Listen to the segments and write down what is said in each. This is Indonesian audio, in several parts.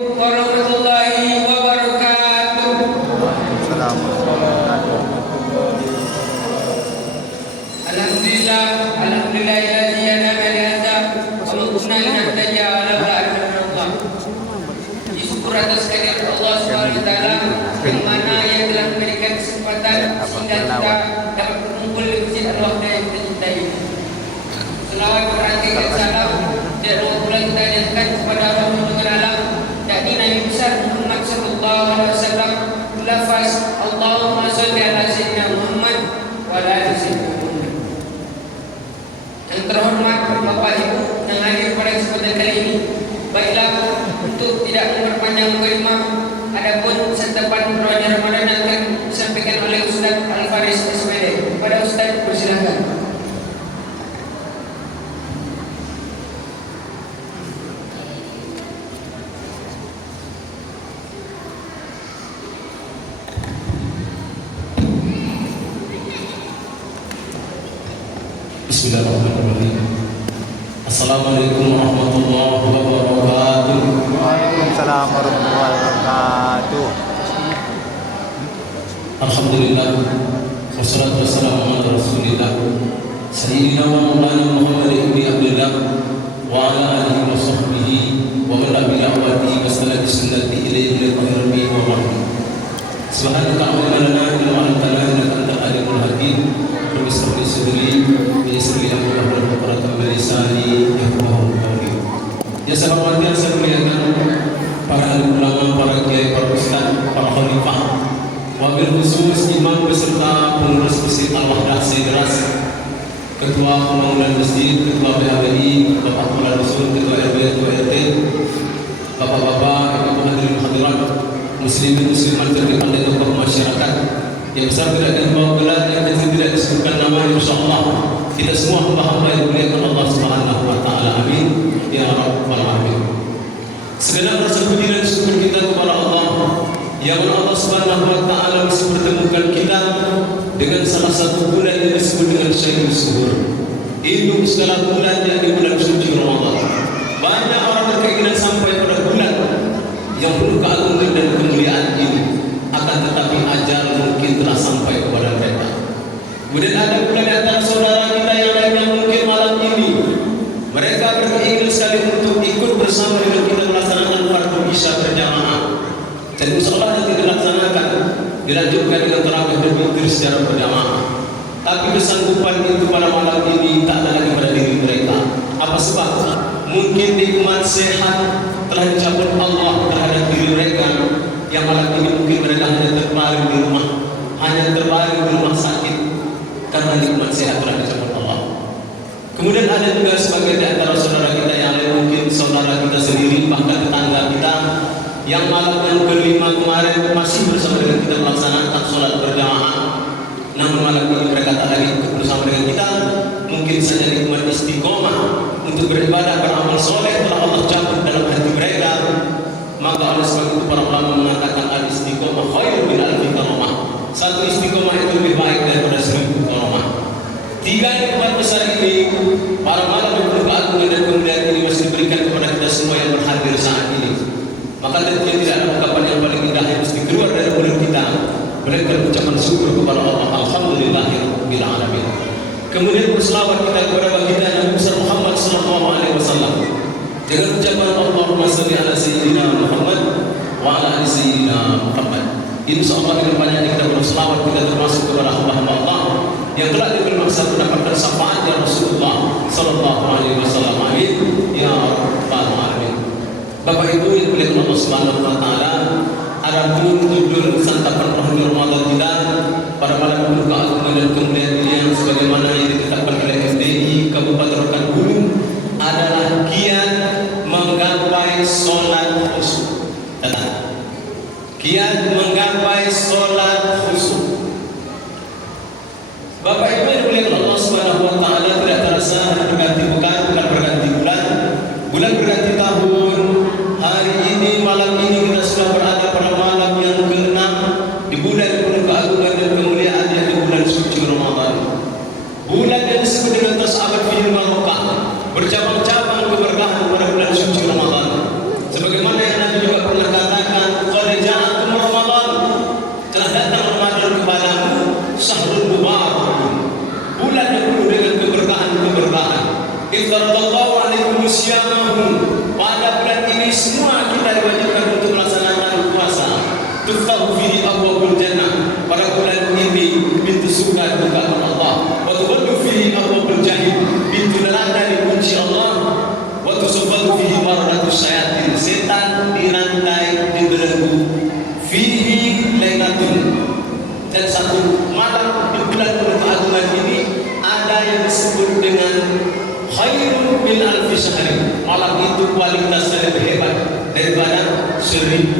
warahmatullahi wabarakatuh. Alhamdulillah, alhamdulillahilladzi hadana li hadza wa ma kunna linahtadiya laula an hadana Allah. Syukur atas kehadiran Allah Subhanahu wa taala yang mana Ia telah memberikan kesempatan sehingga kita dapat berkumpul di Masjid Al-Wahdah yang kita cintai. Selawat berangkat salam dan doa pula kita niatkan kepada Rasul dengan alam yakni Nabi besar Muhammad sallallahu alaihi wasallam. Lafaz Allahumma shalli ala sayyidina Muhammad wa ala ali sayyidina Muhammad. Yang terhormat Bapak Ibu yang hadir pada kesempatan kali ini, baiklah untuk tidak memperpanjang mukadimah, adapun santapan doanya Ramadan akan disampaikan oleh Ustaz Al-Faris SPD. Pada Ustaz, persilakan. Bismillahirrahmanirrahim. Assalamualaikum warahmatullahi wabarakatuh. Waalaikumsalam warahmatullahi wabarakatuh. Alhamdulillah wassalatu wassalamu ala Rasulillah Sayyidina wa Maulana Muhammad ibn Abdullah wa ala alihi wa sahbihi wa man la bi'awatihi wa salati sunnati ilayhi wa rabbi wa rahmi. Subhanaka Allahumma lana wa anta innaka antal alimul hakim. Bismillah sudri bismillah warahmatullahi wabarakatuh. Ya sahabat yang saya muliakan, para ulama, para kiai, para ustaz, para khalifah, wabil khusus imam beserta pengurus Masjid Al-Wahdah Segeras, ketua pembangunan masjid, ketua PHBI, bapak kepala dusun, ketua RW, ketua RT, bapak-bapak, ibu hadirin hadirat, muslimin muslimat terpandai tokoh masyarakat yang besar tidak dibawa gelar, yang kecil tidak disebutkan nama, insyaallah kita semua hamba-hamba yang dimuliakan Allah Subhanahu wa taala. Amin ya rabbal alamin. Segenap rasa puji dan syukur kita kepada Allah yang Allah Subhanahu wa taala bisa pertemukan kita dengan salah satu bulan yang disebut dengan Syahrul Suhur. Induk segala bulan yang di bulan suci Ramadan. Banyak orang berkeinginan sampai pada bulan yang penuh keagungan dan kemuliaan ini, akan tetapi ajal mungkin telah sampai kepada mereka. Kemudian ada pula di antara saudara kita yang lain yang mungkin malam ini mereka berkeinginan sekali untuk ikut bersama dengan kita melaksanakan fardu isya berjamaah. Dan insyaallah nanti dilaksanakan, dilanjutkan dengan tarawih dan witir secara berjamaah. Tapi kesanggupan itu pada malam ini tak ada lagi pada diri mereka. Apa sebab? Mungkin nikmat sehat telah dicabut Allah terhadap diri mereka, yang malam ini mungkin mereka hanya terbaring di rumah, hanya terbaring di rumah sakit karena nikmat sehat telah dicabut Allah. Kemudian ada juga sebagian di antara saudara kita yang lain, mungkin saudara kita sendiri, bahkan tetangga kita yang malam yang kelima kemarin masih bersama dengan kita melaksanakan sholat berjamaah, namun malam ini mereka tak lagi ikut bersama dengan kita. Mungkin saja nikmat istiqomah untuk beribadah, beramal soleh telah Allah cabut dalam hati mereka. Maka oleh sebab itu para ulama mengatakan al-istiqomah khairun min alfi karamah. Satu istiqomah itu lebih baik daripada 1000 karamah. Tiga nikmat besar ini, para malam yang penuh keagungan dan kemuliaan ini masih diberikan kepada kita semua yang berhadir saat ini. Maka tentunya tidak ada ungkapan yang paling indah yang mesti keluar dari mulut kita melainkan ucapan syukur kepada Allah. Alhamdulillahirabbil alamin. Kemudian berselawat kita kepada baginda Nabi besar Muhammad sallallahu alaihi wasallam dengan ucapan Allahumma shalli ala sayyidina Muhammad wa ala ali sayyidina Muhammad. Insyaallah dengan banyaknya kita berselawat, kita termasuk kepada hamba-hamba Allah yang telah diberi masa mendapatkan syafaatnya Rasulullah sallallahu alaihi wasallam. Amin ya rabbal alamin. Bapak Ibu yang dimuliakan Allah Subhanahu wa taala, adapun tujuan santapan rohani Ramadan kita pada malam penuh keagungan dan kemuliaan ini yang sebagaimana yang ditetapkan oleh FDI Kabupaten Rokan Hulu adalah giat menggapai sholat khusyuk. Giat menggapai sholat khusyuk. Bapak Ibu yang dimuliakan Allah Subhanahu wa taala, tidak terasa berganti pekan, bukan berganti bulan, bulan berganti tahun. Hari ini, malam ini kita sudah berada pada malam yang ke-6 di bulan penuh keagungan dan kemuliaan, yaitu bulan suci Ramadan. Bulan yang disebut dengan tas'abat fil barakah, bercabang-cabang keberkahan pada bulan suci Ramadan. Sebagaimana yang Nabi juga pernah satu malam di bulan penuh keagungan ini ada yang disebut dengan khairun min alfi syahri. Malam itu kualitasnya lebih hebat daripada 1000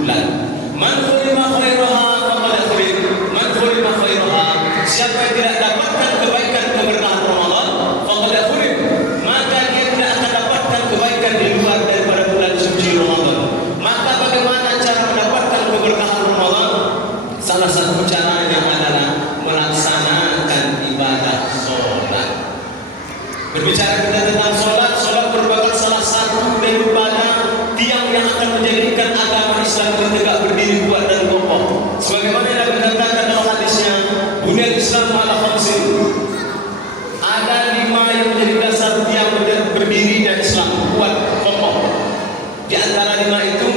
bulan. Man khulima khairaha faqad khulim. Man khulima khairaha, siapa yang tidak dapatkan kebaikan keberkahan Ramadan faqad khulim, maka dia tidak akan dapatkan kebaikan di luar daripada bulan suci Ramadan. Maka bagaimana cara mendapatkan keberkahan Ramadan? Salah satu caranya adalah melaksanakan ibadah sholat. Berbicara kita tentang sholat, sholat merupakan salah satu daripada tiang yang akan menjadikan agama Islam tegak berdiri kuat dan kokoh. Sebagaimana yang dikatakan dalam hadisnya, Bunyal Islam ala khamsin. Ada 5 yang menjadi dasar tiang berdiri dan Islam kuat kokoh. Di antara 5 itu,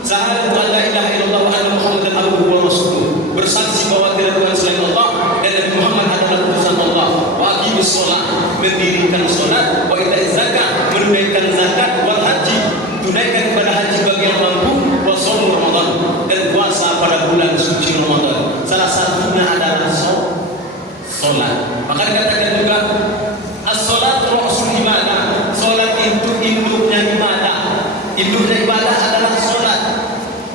syahadat la ilaha illallah wa anna Muhammadan abduhu wa rasuluh, bersaksi bahwa tidak Tuhan selain Allah dan Nabi Muhammad adalah utusan Allah. Wa aqimis shalah, mendirikan salat. Wa ita'iz zakat, menunaikan zakat. Wal haji, tunaikan ibadah haji bagi yang mampu. Wa shaum Ramadan, dan puasa pada bulan suci Ramadan. Salah satunya adalah salat. Maka dikatakan juga as-salat ra'sul ibadah. Salat itu induknya ibadah. Induknya ibadah adalah salat.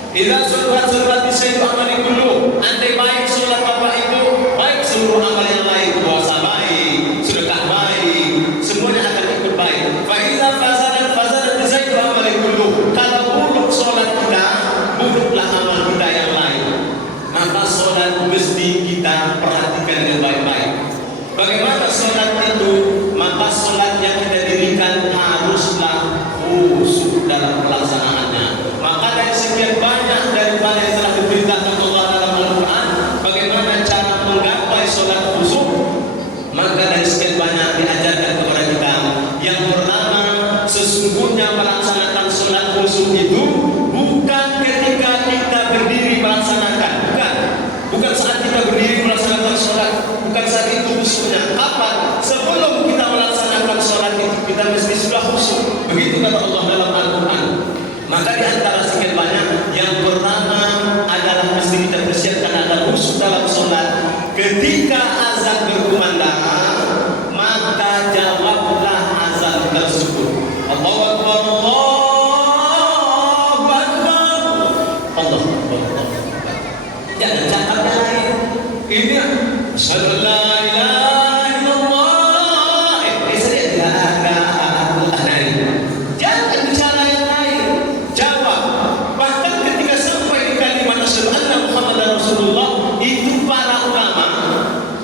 Idza salat disayyidu amali kullu. Andai baik salat Bapak Ibu, baik seluruh amal yang lain, puasa baik, sedekah baik, semuanya akan ikut baik. Fa idza fasadat disayyidu amali kullu. Kalau buruk salat kita, buruklah amal kita yang lain. Maka salat mesti kita perhatikan dengan baik-baik. Bagaimana salat itu? Maka salat yang kita dirikan haruslah khusyuk dalam pelaksanaannya. Maka dari sekian banyak daripada yang telah diberitakan Allah dalam Al-Quran, bagaimana cara menggapai salat khusyuk, maka dari sekian banyak diajarkan kepada kita. Yang pertama, sesungguhnya melaksanakan salat khusyuk itu bukan ketika kita berdiri melaksanakan, bukan saat kita berdiri melaksanakan salat, bukan saat itu khusyuknya. Apa? Sebelum kita melaksanakan salat itu kita mesti sudah khusyuk. Begitu kata Allah dalam Al-Quran. Maka di antara sekian banyak, yang pertama adalah mesti kita persiapkan agar khusyuk dalam salat. Ketika azan berkumandang, maka jawablah azan tersebut. Allahu Akbar, Allahu Akbar, Allahu Akbar. Jangan cakap yang lain. Ini asyhadu an la ilaha illallah. Saya tidak ada. Jangan bicara yang lain. Jawab. Bahkan ketika sampai di kalimat asyhadu anna Muhammadar Rasulullah, itu para ulama,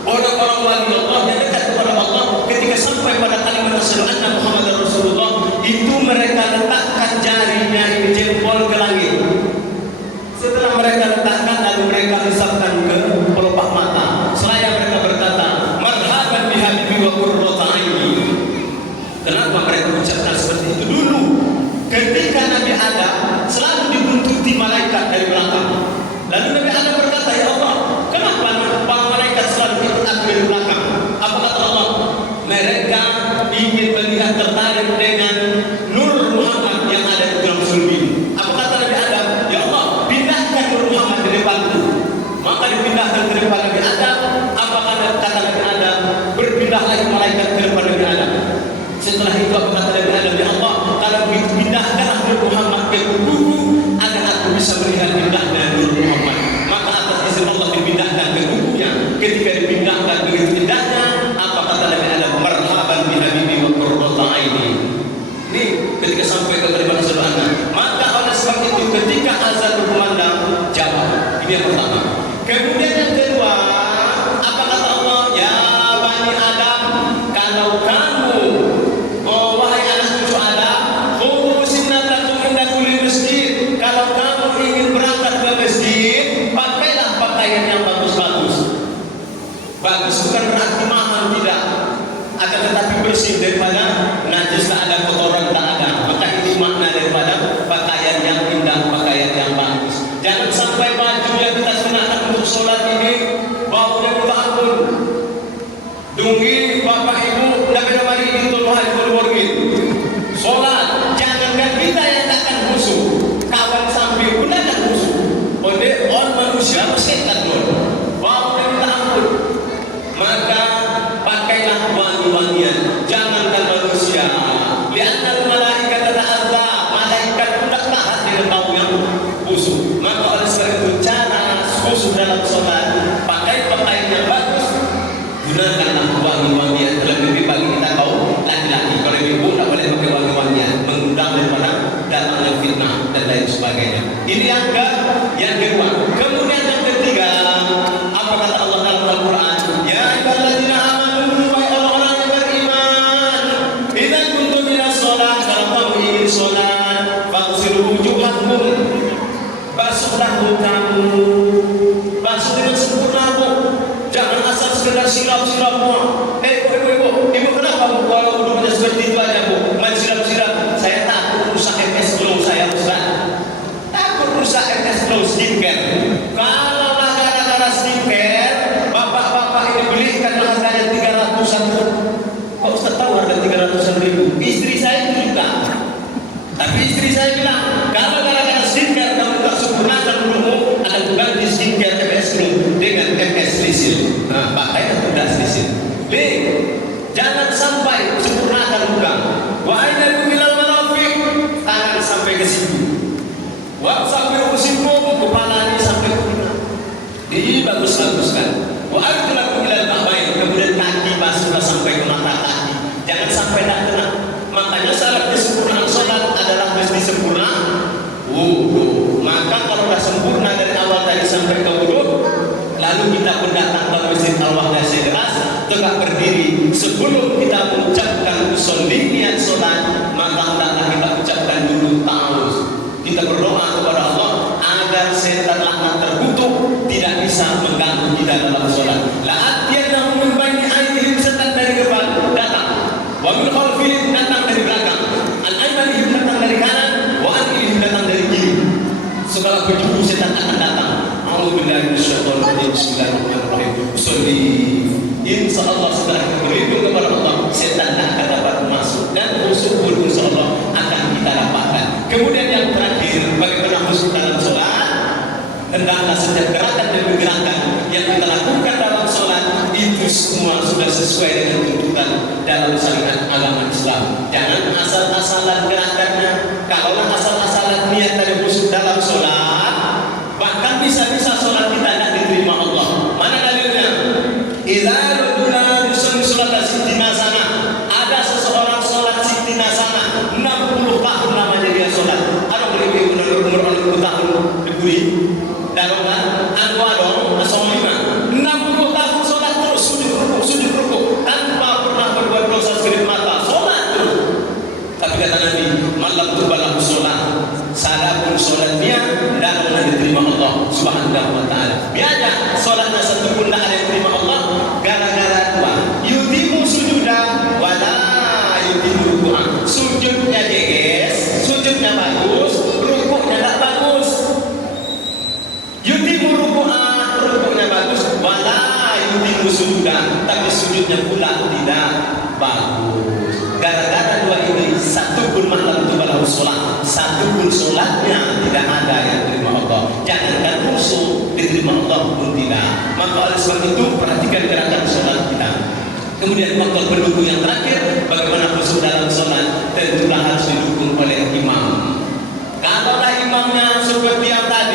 orang-orang wali Allah yang dekat kepada Allah, ketika sampai pada kalimat asyhadu anna Muhammadar Rasulullah, itu mereka letakkan jarinya ini jempol ke langit. Setelah mereka letakkan, lalu mereka hisapkan ke pelopak mata. Seraya mereka berkata, marhaban bihabibi wa qurrata aini. Kenapa mereka ucapkan seperti itu? Dulu ketika Nabi Adam selalu dibuntuti malaikat dari belakang. Lalu Nabi Adam berkata, ya Allah, kenapa para malaikat selalu ikut aku dari belakang? Apa kata Allah? Mereka ingin melihat, tertarik dengan Nur Muhammad yang ada di dalam sulbi. Apa kata Nabi Adam? Ya Allah, pindahkan Nur Muhammad di depanku. Maka dipindahkan ke depan Nabi Adam. Apa kata Nabi Adam? Berpindah lagi malaikat ke depan Nabi Adam. Setelah itu apa kata Nabi Adam? Ya Allah, kalau begitu pindahkan Nur Muhammad ke kubuku agar aku bisa melihat indahnya Nur Muhammad. Maka atas izin Allah dipindahkan ke kubukunya. Ketika dipindahkan begitu indahnya, apa kata Nabi Adam? Marhaban bihabibi wa qurrata aini. Ini ketika sampai ke kalimat asyhadu anna. Maka oleh sebab itu ketika azan berkumandang, jawab. Ini yang pertama. Kemudian yang kedua, apa kata Allah? Ya Bani Adam, Ini yang kedua. Kemudian yang ketiga, apa kata Allah dalam Al-Quran? Ya ayyuhalladzina amanu, wahai orang-orang yang beriman, idza kuntum minas shalah, kalau kamu ingin salat, faghsilu wujuhakum, basuhlah mukamu, basuh dengan sempurna, Bu. Jangan asal sekedar sirap-sirap, Bu. Ibu kenapa Bu kalau wudhunya seperti itu aja, Bu? Main sirap-sirap. Saya takut rusak MS Glow saya, Ustaz. Takut rusak MS Glow skincare. Kalau gara-gara skincare, bapak-bapak ini belikan harganya 300-an. Kok Ustaz tahu harga 300-an ribu? Istri saya itu juga. Tapi istri saya bilang, kalau gara-gara skincare kamu tak sempurnakan wudhumu, akan ganti skincare MS Glow dengan MS Lisil. Nah, pakainya tugas Lisil. Jangan sampai sempurnakan muka. Wa aina bilal marafiq, tangan sampai ke siku. Wa sampai usikum, kepala ini sampai ke kaki. Ini bagus-baguskan. Wa arjulakum ilal ka'bayn, kemudian kaki basuhlah sampai ke mata kaki. Jangan sampai tak kena. Makanya syarat kesempurnaan salat adalah mesti sempurna wudu. Maka kalau dah sempurna dari awal tadi sampai ke wudu, lalu kita pun datang ke masjid Al-Wahdah Segeras, tegak berdiri. Sebelum kita mengucapkan usolli niat solat, maka hendaklah kita ucapkan dulu ta'awuz. Kita berdoa kepada Allah agar setan laknat terkutuk tidak bisa mengganggu kita dalam solat. La'atiyannahum min baini aydihim, setan dari depan datang, wa min khalfihim datang dari belakang, an aymanihim datang dari kanan, wa an ilihim datang dari kiri. Segala penjuru setan akan datang. A'udzubillahi minasyaitonir rajim. Bismillahirrahmanirrahim. Usolli. Insyaallah setelah kita berlindung kepada Allah, setan tak akan dapat masuk dan musuh pun insyaallah akan kita dapatkan. Kemudian yang terakhir, bagaimana khusyuk dalam sholat? Hendaklah setiap gerakan dan pergerakan yang kita lakukan dalam sholat itu semua sudah sesuai dengan tuntutan dalam syariat agama Islam. Jangan asal-asalan gerakannya. Kalaulah asal-asalan niat dari khusyuk dalam sholat, bahkan bisa-bisa sholat kita tidak diterima Allah. Mana dalilnya? Idza rajulun yusalli salata sittina sana. Ada seseorang salat sittina sana, 60 tahun lamanya dia salat. Ada beri umur 60 tahun diberi. Darongan anu adong asolima 60 tahun salat terus sujud rukuk tanpa pernah berbuat dosa sekedip mata, salat terus. Tapi kata Nabi, malam tubalahu salat, sadapun salatnya tidak pernah diterima Allah Subhanahu wa taala. Biada salatnya satu pun tidak ada yang diterima Allah gara-gara dua. Yutimu sujudah wala yutimu ruku'ah. Sujudnya jeges, sujudnya bagus, rukuknya tidak bagus. Yutimu ruku'ah, rukuknya bagus, wala yutimu sujudah, tapi sujudnya pula tidak bagus. Gara-gara dua ini, satu pun malam itu balau sholat, satu pun sholatnya tidak ada yang diterima Allah. Jangankan khusyuk diterima Allah pun tidak. Maka oleh sebab itu perhatikan gerakan sholat kita. Kemudian faktor pendukung yang terakhir, bagaimana khusyuk dalam sholat, tentulah harus didukung oleh imam. Kalau imamnya seperti yang tadi